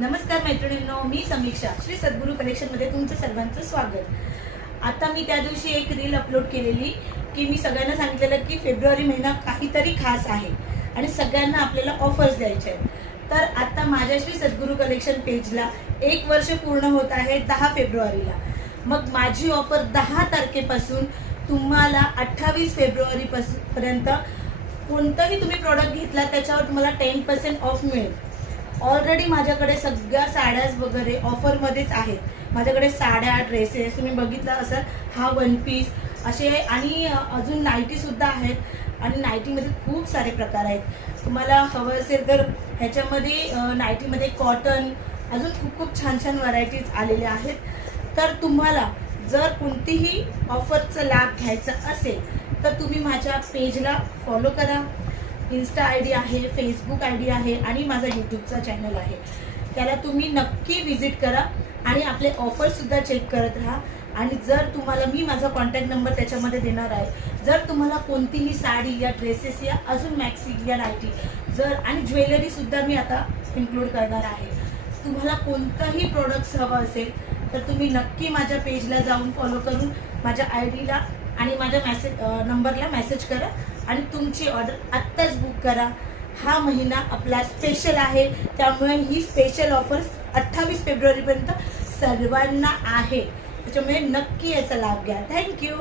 नमस्कार मैत्रिणींनो, मी समीक्षा श्री सद्गुरू कलेक्शनमध्ये तुमचं सर्वांचं स्वागत। आता मी त्या दिवशी एक रील अपलोड केलेली की मी सगळ्यांना सांगितलेलं की फेब्रुवारी महिना काहीतरी खास आहे आणि सगळ्यांना आपल्याला ऑफर्स द्यायचे आहेत। तर आता माझ्या श्री सद्गुरू कलेक्शन पेजला 1 वर्ष पूर्ण होत आहे 10 फेब्रुवारीला। मग माझी ऑफर 10 तारखेपासून तुम्हाला 28 फेब्रुवारी पर्यंत कोणतंही तुम्ही प्रोडक्ट घेतला त्याच्यावर तुम्हाला 10% ऑफ मिळेल। ऑलरेडी माझ्याकडे सगळ्या साड्याज वगैरे ऑफरमध्येच आहेत। माझ्याकडे साड्या, ड्रेसेस तुम्ही बघितला असाल, हा वन पीस असे आणि अजून नाईटीसुद्धा आहेत आणि नाईटीमध्ये खूप सारे प्रकार आहेत। तुम्हाला हवं असेल तर ह्याच्यामध्ये नाईटीमध्ये कॉटन अजून खूप खूप छान छान व्हरायटीज आलेल्या आहेत। तर तुम्हाला जर कोणतीही ऑफरचा लाभ घ्यायचा असेल तर तुम्ही माझ्या पेजला फॉलो करा। इंस्टा ID आहे, फेसबुक ID आहे आणि माझा यूट्यूबचा चॅनल आहे, त्याला तुम्ही नक्की विजिट करा आणि आपले ऑफरसुद्धा चेक करत राहा। आणि जर तुम्हाला मी माझा कॉन्टॅक्ट नंबर त्याच्यामध्ये देणार आहे, जर तुम्हाला कोणतीही साडी या ड्रेसेस या अजून मॅक्सी या नाईटी जर आणि ज्वेलरीसुद्धा मी आता इन्क्लूड करणार आहे, तुम्हाला कोणतंही प्रोडक्ट्स हवं असेल तर तुम्ही नक्की माझ्या पेजला जाऊन फॉलो करून माझ्या IDला आणि माझ्या नंबरला मेसेज करा आणि तुमची ऑर्डर आत्ताच बुक करा। हा महिना आपला स्पेशल आहे, त्यामुळे ही स्पेशल ऑफर 28 फेब्रुवारीपर्यंत सर्वांना आहे, त्याच्यामुळे नक्की याचा लाभ घ्या। थँक्यू।